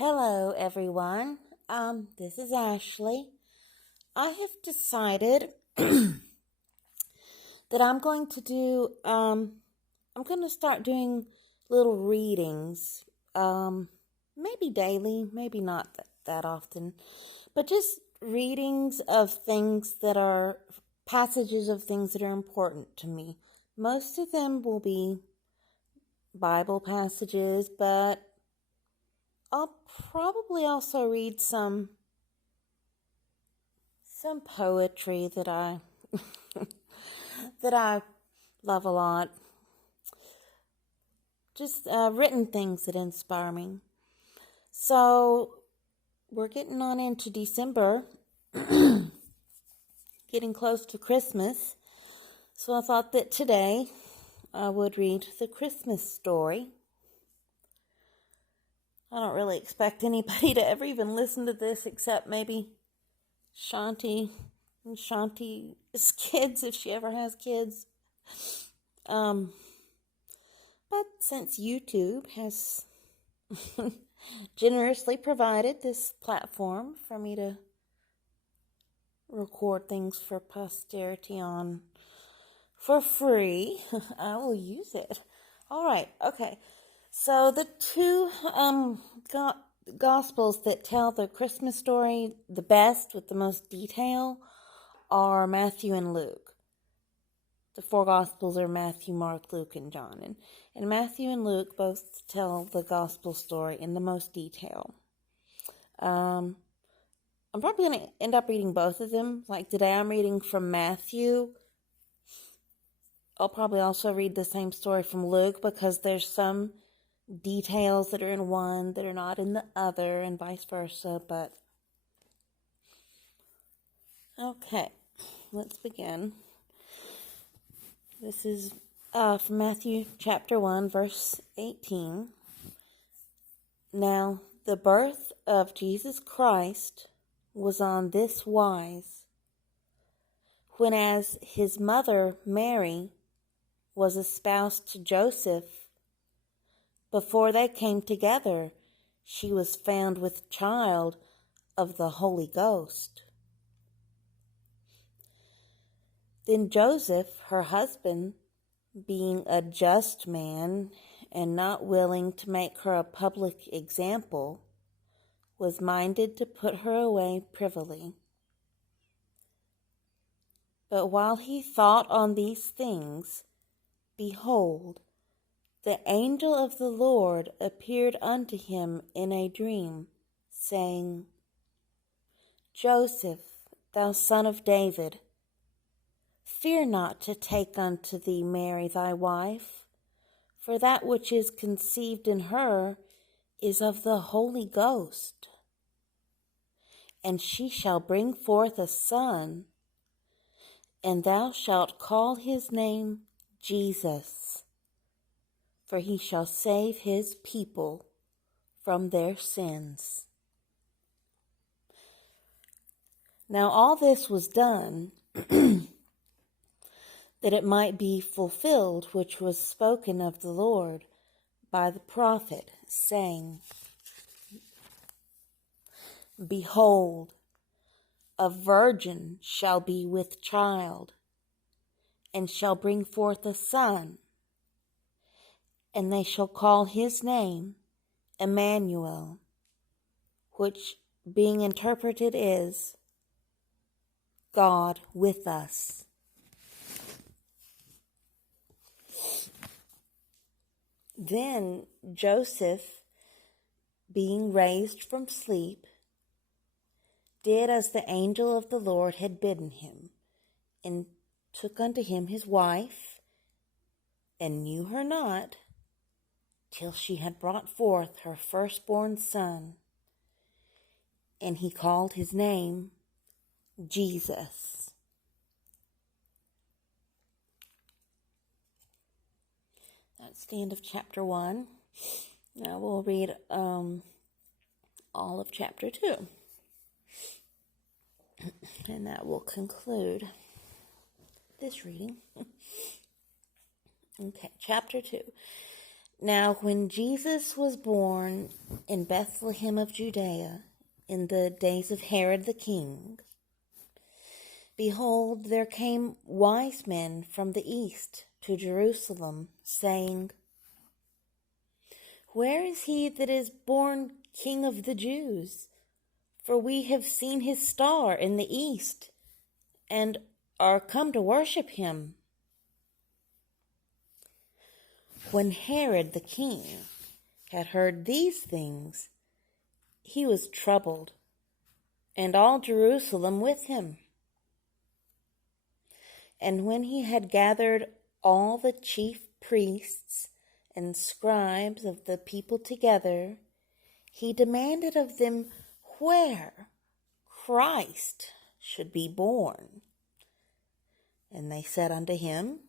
Hello, everyone. This is Ashley. I have decided that I'm going to start doing little readings, maybe daily, maybe not that often, but just readings of passages of things that are important to me. Most of them will be Bible passages, but I'll probably also read some poetry that I that I love a lot. Just written things that inspire me. So we're getting on into December, getting close to Christmas. So I thought that today I would read the Christmas story. I don't really expect anybody to ever even listen to this except maybe Shanti and Shanti's kids, if she ever has kids. But since YouTube has generously provided this platform for me to record things for posterity on for free, I will use it. All right, okay. So the two Gospels that tell the Christmas story the best with the most detail are Matthew and Luke. The four Gospels are Matthew, Mark, Luke, and John. And Matthew and Luke both tell the Gospel story in the most detail. I'm probably going to end up reading both of them. Like today I'm reading from Matthew. I'll probably also read the same story from Luke because there's some details that are in one that are not in the other and vice versa. But okay, let's begin. This is from Matthew chapter 1, verse 18. Now, the birth of Jesus Christ was on this wise. When as his mother Mary was espoused to Joseph, before they came together, she was found with child of the Holy Ghost. Then Joseph, her husband, being a just man and not willing to make her a public example, was minded to put her away privily. But while he thought on these things, behold, the angel of the Lord appeared unto him in a dream, saying, Joseph, thou son of David, fear not to take unto thee Mary thy wife, for that which is conceived in her is of the Holy Ghost. And she shall bring forth a son, and thou shalt call his name Jesus, for he shall save his people from their sins. Now all this was done that it might be fulfilled which was spoken of the Lord by the prophet, saying, Behold, a virgin shall be with child, and shall bring forth a son, and they shall call his name Emmanuel, which being interpreted is God with us. Then Joseph, being raised from sleep, did as the angel of the Lord had bidden him, and took unto him his wife, and knew her not, till she had brought forth her firstborn son, and he called his name Jesus. That's the end of chapter 1. Now we'll read all of chapter 2. And that will conclude this reading. Okay, chapter 2. Now when Jesus was born in Bethlehem of Judea, in the days of Herod the king, behold, there came wise men from the east to Jerusalem, saying, Where is he that is born King of the Jews? For we have seen his star in the east, and are come to worship him. When Herod the king had heard these things, he was troubled, and all Jerusalem with him. And when he had gathered all the chief priests and scribes of the people together, he demanded of them where Christ should be born. And they said unto him,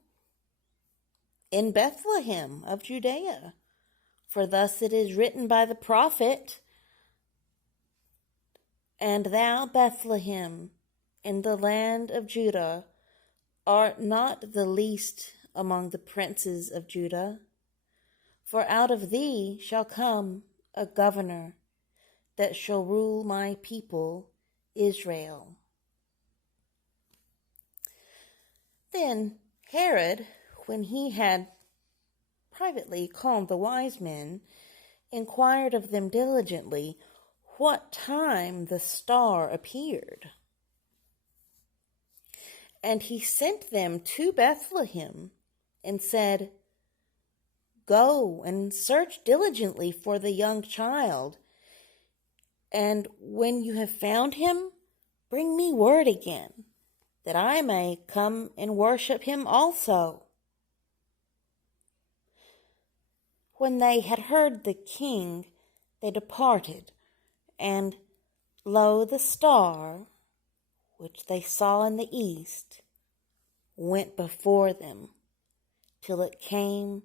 In Bethlehem of Judea, for thus it is written by the prophet, And thou, Bethlehem, in the land of Judah, art not the least among the princes of Judah, for out of thee shall come a governor that shall rule my people Israel. Then Herod, when he had privately called the wise men, inquired of them diligently what time the star appeared. And he sent them to Bethlehem and said, Go and search diligently for the young child, and when you have found him, bring me word again, that I may come and worship him also. When they had heard the king, they departed, and lo, the star, which they saw in the east, went before them, till it came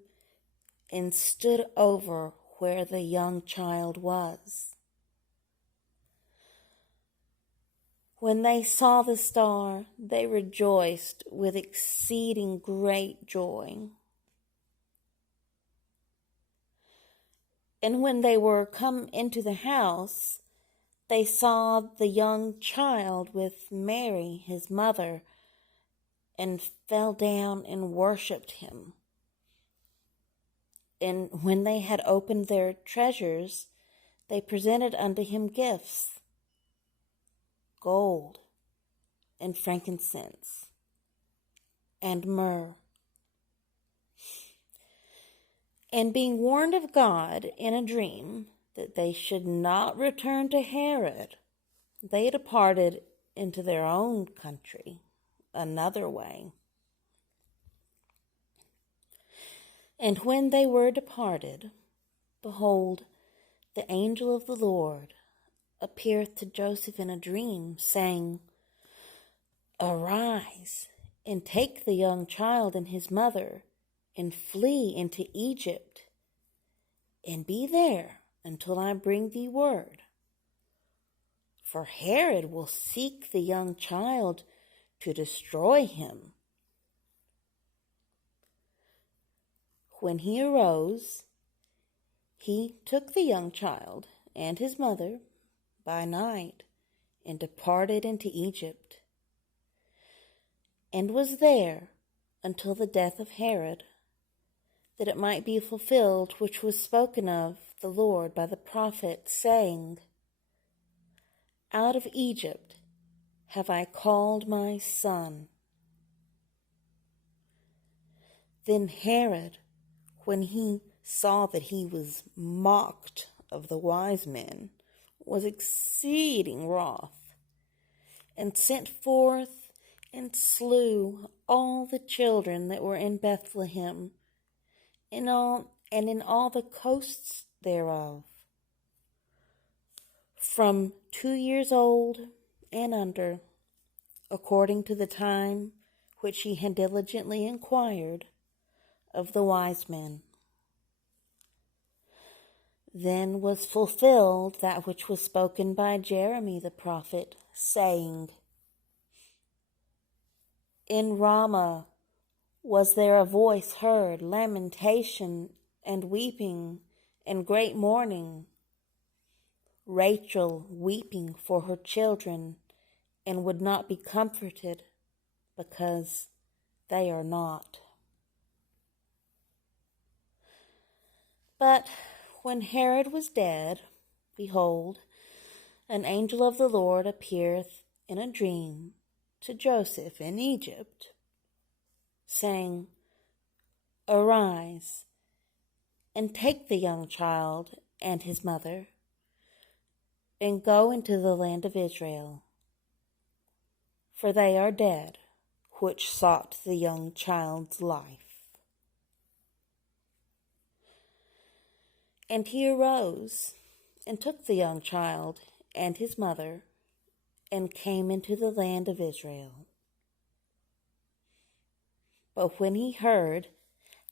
and stood over where the young child was. When they saw the star, they rejoiced with exceeding great joy. And when they were come into the house, they saw the young child with Mary, his mother, and fell down and worshipped him. And when they had opened their treasures, they presented unto him gifts, gold, and frankincense, and myrrh. And being warned of God in a dream that they should not return to Herod, they departed into their own country another way. And when they were departed, behold, the angel of the Lord appeareth to Joseph in a dream, saying, Arise, and take the young child and his mother, and flee into Egypt, and be there until I bring thee word. For Herod will seek the young child to destroy him. When he arose, he took the young child and his mother by night, and departed into Egypt, and was there until the death of Herod, that it might be fulfilled which was spoken of the Lord by the prophet, saying, Out of Egypt have I called my son. Then Herod, when he saw that he was mocked of the wise men, was exceeding wroth, and sent forth and slew all the children that were in Bethlehem, and in all the coasts thereof, from 2 years old and under, according to the time which he had diligently inquired of the wise men. Then was fulfilled that which was spoken by Jeremy the prophet, saying, In Ramah was there a voice heard, lamentation and weeping and great mourning. Rachel weeping for her children, and would not be comforted, because they are not. But when Herod was dead, behold, an angel of the Lord appeareth in a dream to Joseph in Egypt, saying, Arise, and take the young child and his mother, and go into the land of Israel, for they are dead which sought the young child's life. And he arose, and took the young child and his mother, and came into the land of Israel. But when he heard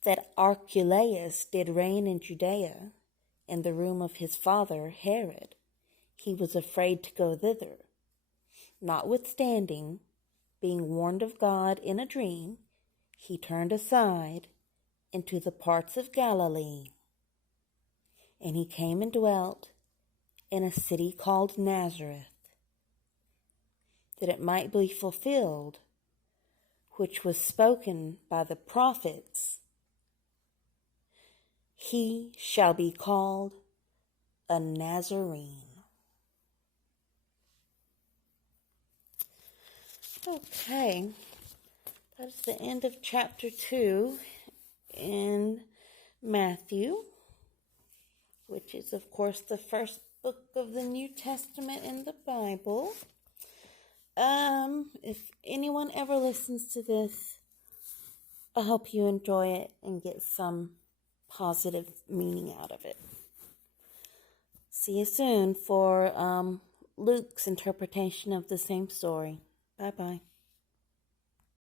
that Archelaus did reign in Judea, in the room of his father Herod, he was afraid to go thither. Notwithstanding, being warned of God in a dream, he turned aside into the parts of Galilee. And he came and dwelt in a city called Nazareth, that it might be fulfilled, which was spoken by the prophets, He shall be called a Nazarene. Okay, that is the end of chapter 2 in Matthew, which is, of course, the first book of the New Testament in the Bible. If anyone ever listens to this, I hope you enjoy it and get some positive meaning out of it. See you soon for Luke's interpretation of the same story. Bye-bye.